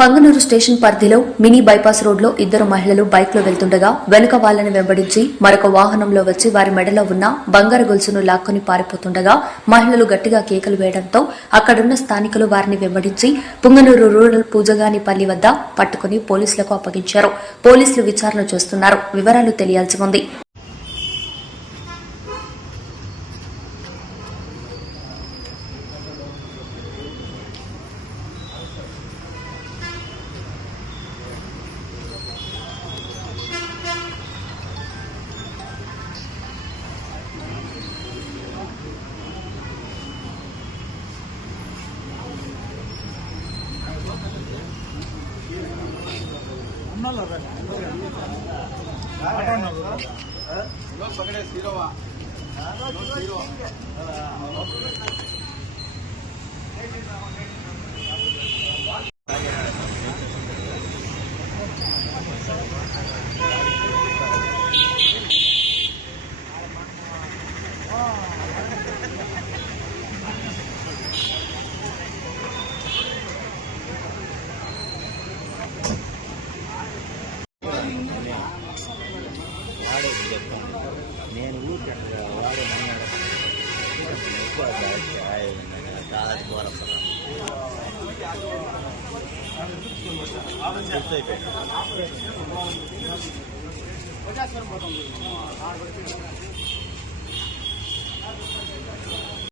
పంగనూరు station పరిధిలో mini bypass రోడ్లో ఇద్దరు మహిళలు బైక్లో వెళ్తుండగా వెనుక వాళ్లను వెంబడించి మరొక వాహనంలో వచ్చి వారి మెడలో ఉన్న బంగారు గొలుసును లాక్కొని పారిపోతుండగా మహిళలు గట్టిగా కేకలు వేయడంతో అక్కడున్న స్థానికులు వారిని వెంబడించి పుంగనూరు రూరల్ పూజగానిపల్లి వద్ద పట్టుకుని పోలీసులకు అప్పగించారు. పోలీసులు విచారణ చేస్తున్నారు. వివరాలు తెలియాల్సి ఉంది. నేను ఊరికి వాడు ఎక్కువ అయిపోయింది.